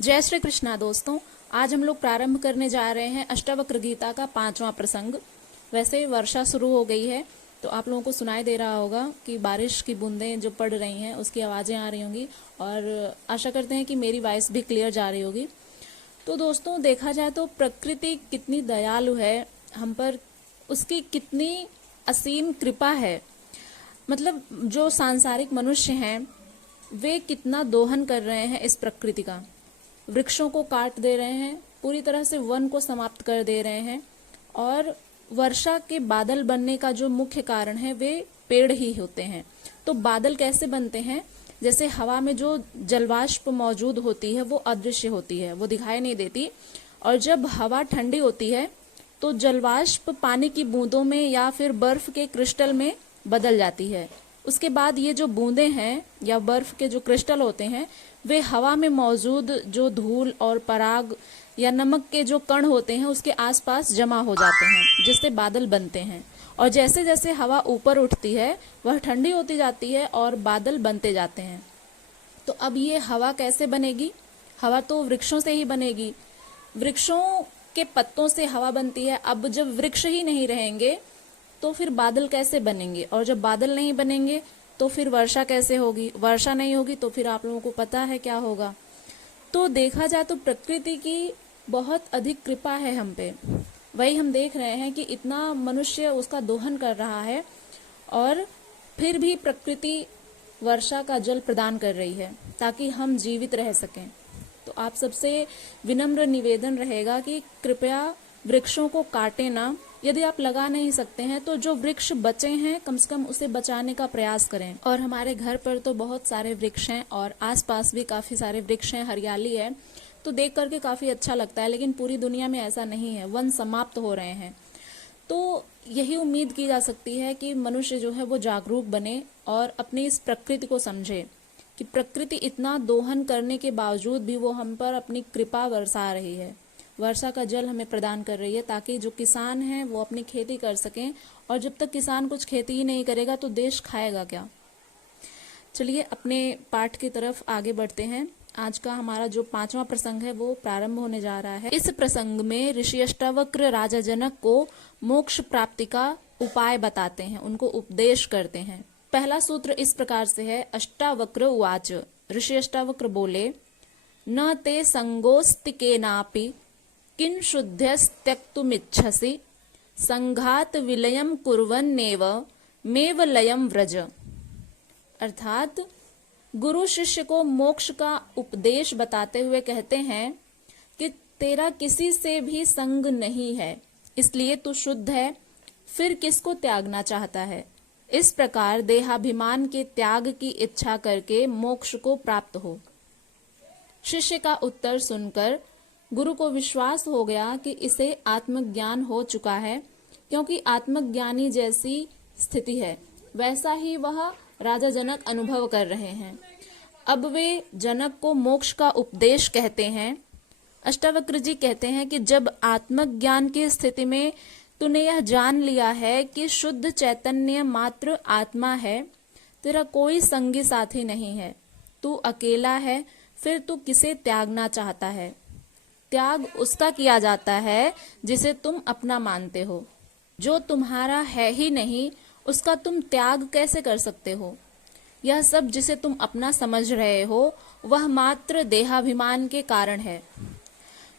जय श्री कृष्णा दोस्तों। आज हम लोग प्रारंभ करने जा रहे हैं अष्टावक्र गीता का 5वां प्रसंग। वैसे वर्षा शुरू हो गई है तो आप लोगों को सुनाई दे रहा होगा कि बारिश की बूंदें जो पड़ रही हैं उसकी आवाज़ें आ रही होंगी और आशा करते हैं कि मेरी वॉइस भी क्लियर जा रही होगी। तो दोस्तों देखा जाए तो प्रकृति कितनी दयालु है हम पर, उसकी कितनी असीम कृपा है। मतलब जो सांसारिक मनुष्य हैं वे कितना दोहन कर रहे हैं इस प्रकृति का, वृक्षों को काट दे रहे हैं, पूरी तरह से वन को समाप्त कर दे रहे हैं। और वर्षा के बादल बनने का जो मुख्य कारण है वे पेड़ ही होते हैं। तो बादल कैसे बनते हैं? जैसे हवा में जो जलवाष्प मौजूद होती है वो अदृश्य होती है, वो दिखाई नहीं देती, और जब हवा ठंडी होती है तो जलवाष्प पानी की बूंदों में या फिर बर्फ के क्रिस्टल में बदल जाती है। उसके बाद ये जो बूंदें हैं या बर्फ के जो क्रिस्टल होते हैं वे हवा में मौजूद जो धूल और पराग या नमक के जो कण होते हैं उसके आसपास जमा हो जाते हैं, जिससे बादल बनते हैं। और जैसे जैसे हवा ऊपर उठती है वह ठंडी होती जाती है और बादल बनते जाते हैं। तो अब ये हवा कैसे बनेगी? हवा तो वृक्षों से ही बनेगी, वृक्षों के पत्तों से हवा बनती है। अब जब वृक्ष ही नहीं रहेंगे तो फिर बादल कैसे बनेंगे, और जब बादल नहीं बनेंगे तो फिर वर्षा कैसे होगी? वर्षा नहीं होगी तो फिर आप लोगों को पता है क्या होगा। तो देखा जाए तो प्रकृति की बहुत अधिक कृपा है हम पे। वही हम देख रहे हैं कि इतना मनुष्य उसका दोहन कर रहा है और फिर भी प्रकृति वर्षा का जल प्रदान कर रही है ताकि हम जीवित रह सकें। तो आप सबसे विनम्र निवेदन रहेगा कि कृपया वृक्षों को काटें ना। यदि आप लगा नहीं सकते हैं तो जो वृक्ष बचे हैं कम से कम उसे बचाने का प्रयास करें। और हमारे घर पर तो बहुत सारे वृक्ष हैं और आसपास भी काफी सारे वृक्ष हैं, हरियाली है, तो देख करके काफी अच्छा लगता है। लेकिन पूरी दुनिया में ऐसा नहीं है, वन समाप्त हो रहे हैं। तो यही उम्मीद की जा सकती है कि मनुष्य जो है वो जागरूक बने और अपनी इस प्रकृति को समझे कि प्रकृति इतना दोहन करने के बावजूद भी वो हम पर अपनी कृपा बरसा रही है, वर्षा का जल हमें प्रदान कर रही है ताकि जो किसान हैं वो अपनी खेती कर सकें। और जब तक किसान कुछ खेती ही नहीं करेगा तो देश खाएगा क्या? चलिए अपने पाठ की तरफ आगे बढ़ते हैं। आज का हमारा जो 5वां प्रसंग है वो प्रारंभ होने जा रहा है। इस प्रसंग में ऋषि अष्टावक्र राजा जनक को मोक्ष प्राप्ति का उपाय बताते हैं, उनको उपदेश करते हैं। पहला सूत्र इस प्रकार से है, अष्टावक्र उवाच। ऋषि अष्टावक्र बोले, न ते संगोस्तिकेनापि किं शुद्ध्यस्त्यक्तुमिच्छसि संघात विलयम कुर्वन्नेव मेव लयम व्रज। अर्थात गुरु शिष्य को मोक्ष का उपदेश बताते हुए कहते हैं कि तेरा किसी से भी संग नहीं है, इसलिए तू शुद्ध है, फिर किसको त्यागना चाहता है? इस प्रकार देहाभिमान के त्याग की इच्छा करके मोक्ष को प्राप्त हो। शिष्य का उत्तर सुनकर गुरु को विश्वास हो गया कि इसे आत्मज्ञान हो चुका है, क्योंकि आत्मज्ञानी जैसी स्थिति है वैसा ही वह राजा जनक अनुभव कर रहे हैं। अब वे जनक को मोक्ष का उपदेश कहते हैं। अष्टावक्र जी कहते हैं कि जब आत्मज्ञान की स्थिति में तूने यह जान लिया है कि शुद्ध चैतन्य मात्र आत्मा है, तेरा कोई संगी साथी नहीं है, तू अकेला है, फिर तू किसे त्यागना चाहता है? त्याग उसका किया जाता है जिसे तुम अपना मानते हो। जो तुम्हारा है ही नहीं उसका तुम त्याग कैसे कर सकते हो? यह सब जिसे तुम अपना समझ रहे हो वह मात्र देहाभिमान के कारण है।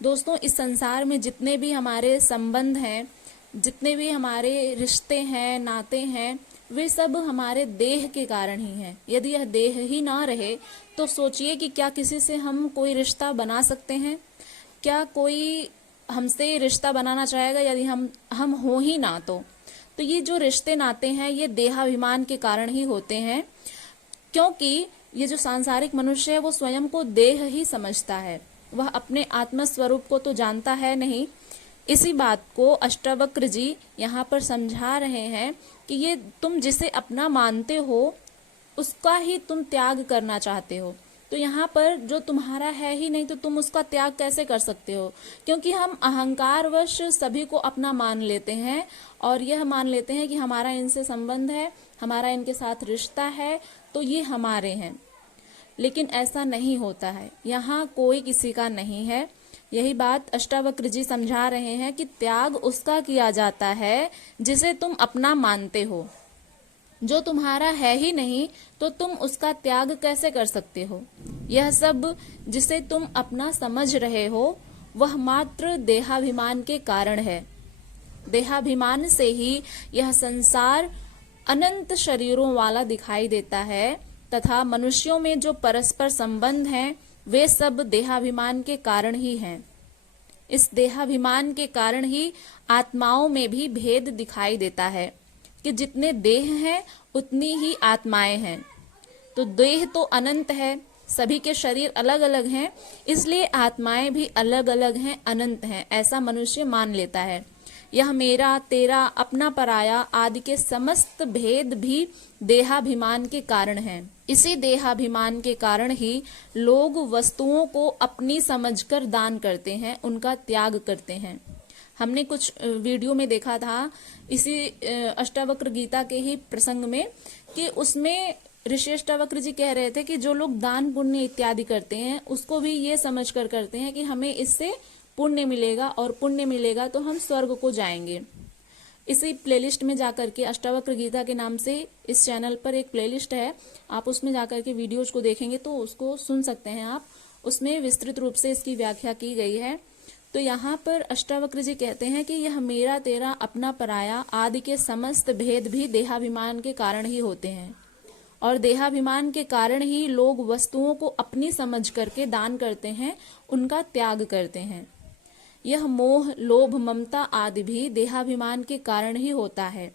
दोस्तों, इस संसार में जितने भी हमारे संबंध हैं, जितने भी हमारे रिश्ते हैं, नाते हैं, वे सब हमारे देह के कारण ही हैं। यदि यह देह ही ना रहे तो सोचिए कि क्या किसी से हम कोई रिश्ता बना सकते हैं? क्या कोई हमसे रिश्ता बनाना चाहेगा यदि हम हो ही ना? तो ये जो रिश्ते नाते हैं ये देहाभिमान के कारण ही होते हैं, क्योंकि ये जो सांसारिक मनुष्य है वो स्वयं को देह ही समझता है, वह अपने आत्म स्वरूप को तो जानता है नहीं। इसी बात को अष्टावक्र जी यहाँ पर समझा रहे हैं कि ये तुम जिसे अपना मानते हो उसका ही तुम त्याग करना चाहते हो। तो यहाँ पर जो तुम्हारा है ही नहीं तो तुम उसका त्याग कैसे कर सकते हो? क्योंकि हम अहंकारवश सभी को अपना मान लेते हैं और यह मान लेते हैं कि हमारा इनसे संबंध है, हमारा इनके साथ रिश्ता है, तो ये हमारे हैं। लेकिन ऐसा नहीं होता है, यहाँ कोई किसी का नहीं है। यही बात अष्टावक्र जी समझा रहे हैं कि त्याग उसका किया जाता है जिसे तुम अपना मानते हो। जो तुम्हारा है ही नहीं तो तुम उसका त्याग कैसे कर सकते हो। यह सब जिसे तुम अपना समझ रहे हो वह मात्र देहाभिमान के कारण है। देहाभिमान से ही यह संसार अनंत शरीरों वाला दिखाई देता है तथा मनुष्यों में जो परस्पर संबंध हैं वे सब देहाभिमान के कारण ही हैं। इस देहाभिमान के कारण ही आत्माओं में भी भेद दिखाई देता है कि जितने देह हैं उतनी ही आत्माएं हैं। तो देह तो अनंत है, सभी के शरीर अलग अलग हैं, इसलिए आत्माएं भी अलग अलग हैं, अनंत हैं, ऐसा मनुष्य मान लेता है। यह मेरा तेरा अपना पराया आदि के समस्त भेद भी देहाभिमान के कारण हैं। इसी देहाभिमान के कारण ही लोग वस्तुओं को अपनी समझकर दान करते हैं, उनका त्याग करते हैं। हमने कुछ वीडियो में देखा था इसी अष्टावक्र गीता के ही प्रसंग में कि उसमें ऋषि अष्टावक्र जी कह रहे थे कि जो लोग दान पुण्य इत्यादि करते हैं उसको भी ये समझकर करते हैं कि हमें इससे पुण्य मिलेगा और पुण्य मिलेगा तो हम स्वर्ग को जाएंगे। इसी प्लेलिस्ट में जाकर के अष्टावक्र गीता के नाम से इस चैनल पर एक प्लेलिस्ट है, आप उसमें जाकर के वीडियोज को देखेंगे तो उसको सुन सकते हैं आप। उसमें विस्तृत रूप से इसकी व्याख्या की गई है। तो यहाँ पर अष्टावक्र जी कहते हैं कि यह मेरा तेरा अपना पराया आदि के समस्त भेद भी देहाभिमान के कारण ही होते हैं और देहाभिमान के कारण ही लोग वस्तुओं को अपनी समझ करके दान करते हैं, उनका त्याग करते हैं। यह मोह लोभ ममता आदि भी देहाभिमान के कारण ही होता है।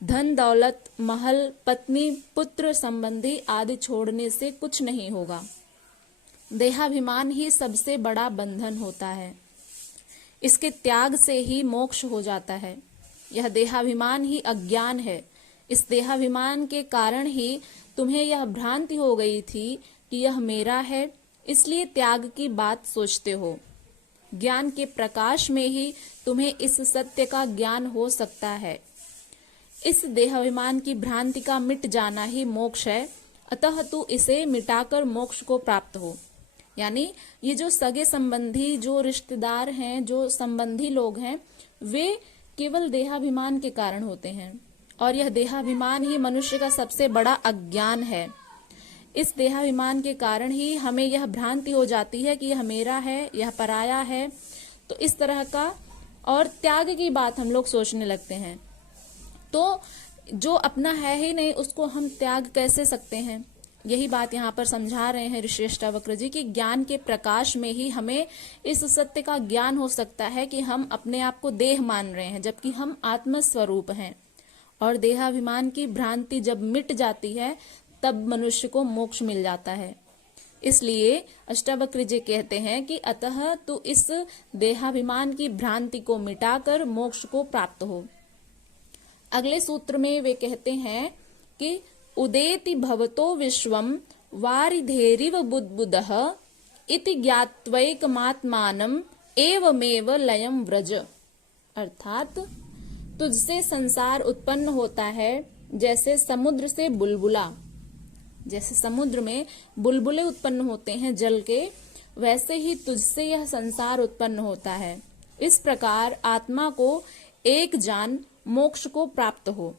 धन दौलत महल पत्नी पुत्र संबंधी आदि छोड़ने से कुछ नहीं होगा। देहाभिमान ही सबसे बड़ा बंधन होता है, इसके त्याग से ही मोक्ष हो जाता है। यह देहाभिमान ही अज्ञान है। इस देहाभिमान के कारण ही तुम्हें यह भ्रांति हो गई थी कि यह मेरा है, इसलिए त्याग की बात सोचते हो। ज्ञान के प्रकाश में ही तुम्हें इस सत्य का ज्ञान हो सकता है। इस देहाभिमान की भ्रांति का मिट जाना ही मोक्ष है, अतः तू इसे मिटाकर मोक्ष को प्राप्त हो। यानी ये जो सगे संबंधी, जो रिश्तेदार हैं, जो संबंधी लोग हैं, वे केवल देहाभिमान के कारण होते हैं और यह देहाभिमान ही मनुष्य का सबसे बड़ा अज्ञान है। इस देहाभिमान के कारण ही हमें यह भ्रांति हो जाती है कि यह मेरा है, यह पराया है। तो इस तरह का और त्याग की बात हम लोग सोचने लगते हैं। तो जो अपना है ही नहीं उसको हम त्याग कैसे सकते हैं। यही बात यहाँ पर समझा रहे हैं ऋषि अष्टावक्र जी कि ज्ञान के प्रकाश में ही हमें इस सत्य का ज्ञान हो सकता है कि हम अपने आप को देह मान रहे हैं जबकि हम आत्मस्वरूप हैं। और देहाभिमान की भ्रांति जब मिट जाती है तब मनुष्य को मोक्ष मिल जाता है। इसलिए अष्टावक्र जी कहते हैं कि अतः तू इस देहाभिमान की भ्रांति को मिटाकर मोक्ष को प्राप्त हो। अगले सूत्र में वे कहते हैं कि उदेति भवतो विश्वम वारिधेरिव बुद्बुदः इति ज्ञात्वैकमात्मानम् एवमेव लयम व्रज। अर्थात तुझसे संसार उत्पन्न होता है जैसे समुद्र से बुलबुला, जैसे समुद्र में बुलबुले उत्पन्न होते हैं जल के, वैसे ही तुझसे यह संसार उत्पन्न होता है। इस प्रकार आत्मा को एक जान मोक्ष को प्राप्त हो।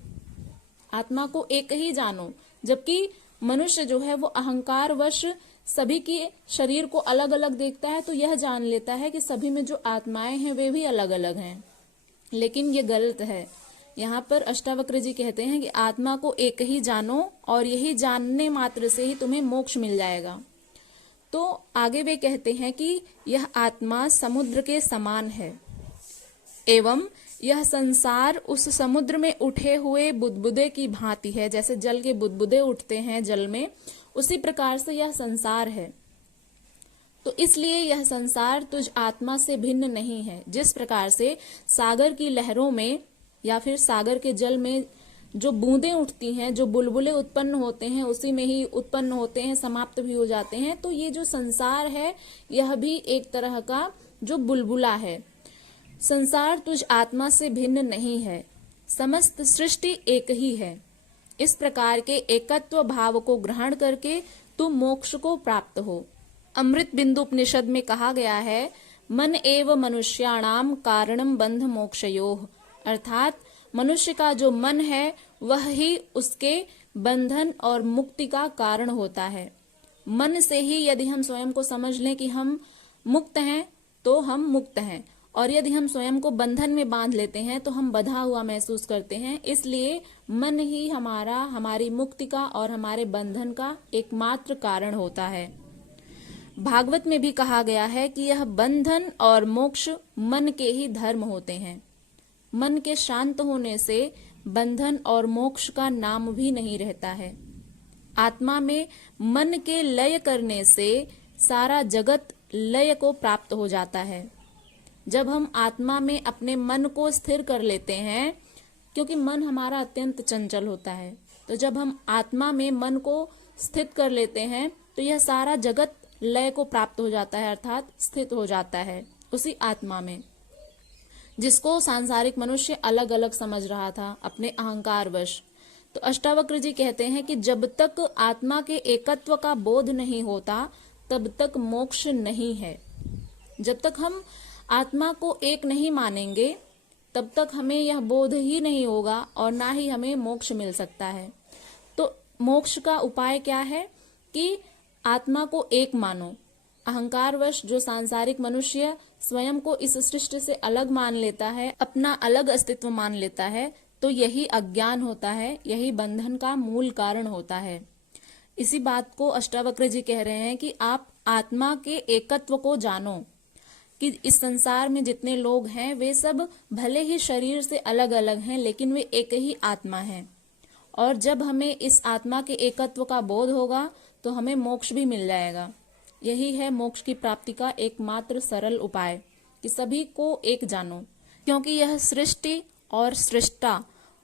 आत्मा को एक ही जानो, जबकि मनुष्य जो है वो अहंकार वश सभी के शरीर को अलग अलग देखता है तो यह जान लेता है कि सभी में जो आत्माएं हैं वे भी अलग अलग हैं, लेकिन ये गलत है। यहाँ पर अष्टावक्र जी कहते हैं कि आत्मा को एक ही जानो और यही जानने मात्र से ही तुम्हें मोक्ष मिल जाएगा। तो आगे वे कहते हैं कि यह आत्मा समुद्र के समान है एवं यह संसार उस समुद्र में उठे हुए बुदबुदे की भांति है। जैसे जल के बुदबुदे उठते हैं जल में, उसी प्रकार से यह संसार है। तो इसलिए यह संसार तुझ आत्मा से भिन्न नहीं है। जिस प्रकार से सागर की लहरों में या फिर सागर के जल में जो बूंदें उठती हैं, जो बुलबुले उत्पन्न होते हैं, उसी में ही उत्पन्न होते हैं, समाप्त भी हो जाते हैं। तो ये जो संसार है यह भी एक तरह का जो बुलबुला है। संसार तुझ आत्मा से भिन्न नहीं है, समस्त सृष्टि एक ही है। इस प्रकार के एकत्व भाव को ग्रहण करके तुम मोक्ष को प्राप्त हो। अमृत बिंदु उपनिषद में कहा गया है, मन एव मनुष्याणाम कारणम बंध मोक्षयोः, अर्थात मनुष्य का जो मन है वह ही उसके बंधन और मुक्ति का कारण होता है। मन से ही यदि हम स्वयं को समझ लें कि हम मुक्त हैं तो हम मुक्त हैं, और यदि हम स्वयं को बंधन में बांध लेते हैं तो हम बंधा हुआ महसूस करते हैं। इसलिए मन ही हमारी मुक्ति का और हमारे बंधन का एकमात्र कारण होता है। भागवत में भी कहा गया है कि यह बंधन और मोक्ष मन के ही धर्म होते हैं। मन के शांत होने से बंधन और मोक्ष का नाम भी नहीं रहता है। आत्मा में मन के लय करने से सारा जगत लय को प्राप्त हो जाता है। जब हम आत्मा में अपने मन को स्थिर कर लेते हैं, क्योंकि मन हमारा अत्यंत चंचल होता है, तो जब हम आत्मा में मन को स्थित कर लेते हैं तो यह सारा जगत लय को प्राप्त हो जाता है, अर्थात स्थित हो जाता है उसी आत्मा में, जिसको सांसारिक मनुष्य अलग अलग समझ रहा था अपने अहंकारवश। तो अष्टावक्र जी कहते हैं कि जब तक आत्मा के एकत्व का बोध नहीं होता तब तक मोक्ष नहीं है। जब तक हम आत्मा को एक नहीं मानेंगे तब तक हमें यह बोध ही नहीं होगा और ना ही हमें मोक्ष मिल सकता है। तो मोक्ष का उपाय क्या है कि आत्मा को एक मानो। अहंकारवश जो सांसारिक मनुष्य स्वयं को इस सृष्टि से अलग मान लेता है, अपना अलग अस्तित्व मान लेता है, तो यही अज्ञान होता है, यही बंधन का मूल कारण होता है। इसी बात को अष्टावक्र जी कह रहे हैं कि आप आत्मा के एकत्व को जानो, कि इस संसार में जितने लोग हैं वे सब भले ही शरीर से अलग अलग हैं लेकिन वे एक ही आत्मा हैं। और जब हमें इस आत्मा के एकत्व का बोध होगा तो हमें मोक्ष भी मिल जाएगा। यही है मोक्ष की प्राप्ति का एकमात्र सरल उपाय, कि सभी को एक जानो, क्योंकि यह सृष्टि और सृष्टा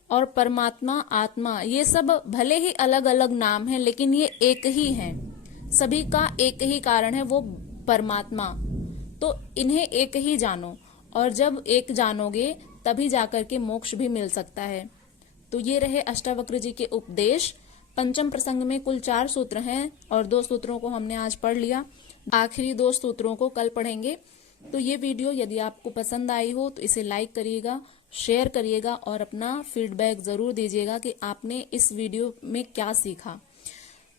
और परमात्मा आत्मा ये सब भले ही अलग अलग नाम हैं लेकिन ये एक ही हैं। सभी का एक ही कारण है, वो परमात्मा। तो इन्हें एक ही जानो, और जब एक जानोगे तभी जाकर के मोक्ष भी मिल सकता है। तो ये रहे अष्टावक्र जी के उपदेश। पंचम प्रसंग में कुल 4 सूत्र हैं और 2 सूत्रों को हमने आज पढ़ लिया। आखिरी 2 सूत्रों को कल पढ़ेंगे। तो ये वीडियो यदि आपको पसंद आई हो तो इसे लाइक करिएगा, शेयर करिएगा और अपना फीडबैक जरूर दीजिएगा कि आपने इस वीडियो में क्या सीखा।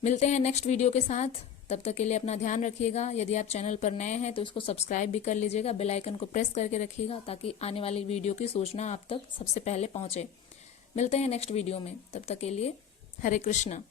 मिलते हैं नेक्स्ट वीडियो के साथ, तब तक के लिए अपना ध्यान रखिएगा। यदि आप चैनल पर नए हैं तो इसको सब्सक्राइब भी कर लीजिएगा, बेल आइकन को प्रेस करके रखिएगा ताकि आने वाली वीडियो की सूचना आप तक सबसे पहले पहुंचे। मिलते हैं नेक्स्ट वीडियो में, तब तक के लिए हरे कृष्णा।